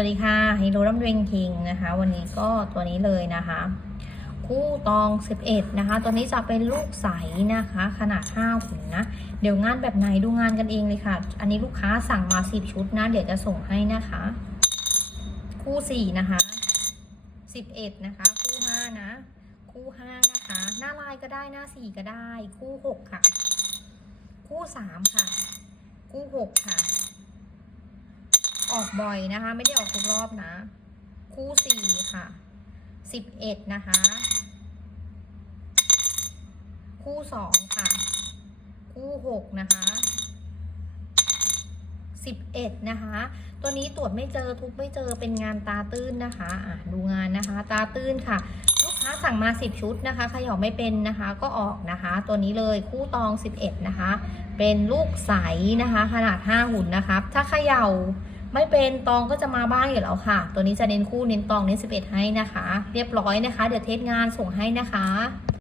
วัสดีค่ะฮิโรรัมเรงคิงนะคะ วันนี้ก็ตัวนี้เลยนะคะ คู่ตอง 11 นะคะ ตัวนี้จะเป็นลูกใสนะคะ ขนาด5หุ่นนะ เดี๋ยวงานแบบไหนดูงานกันเองเลยค่ะ อันนี้ลูกค้าสั่งมา 10 ชุดนะ เดี๋ยวจะส่งให้นะคะ คู่ 4 นะคะ 11 นะคะ คู่ 5 นะ คู่ 5 นะคะ หน้าลายก็ได้หน้า 4 ก็ได้ คู่ 6 ค่ะ คู่ 3 ค่ะ คู่ 6 ค่ะ ออกบ่อยนะคะ ไม่ได้ออกทุกรอบนะ คู่สี่ค่ะสิบเอ็ดนะคะ คู่สองค่ะ คู่หกนะคะสิบเอ็ดนะคะ ตัวนี้ตรวจไม่เจอทุกไม่เจอเป็นงานตาตื้นนะคะอะดูงานนะคะ ตาตื้นค่ะลูกค้าสั่งมา 10 ชุดนะคะขย่าไม่เป็นนะคะก็ออกนะคะ ตัวนี้เลยคู่ตอง 11 นะคะ เป็นลูกใสนะคะ ขนาด 5 หุ่นนะคะ ถ้าเขย่า ไม่เป็นตองก็จะมาบ้างอยู่แล้วค่ะ ตัวนี้จะเน้นคู่เน้นตองเน้น11 ให้นะคะ เรียบร้อยนะคะ เดี๋ยวเทสงานส่งให้นะคะ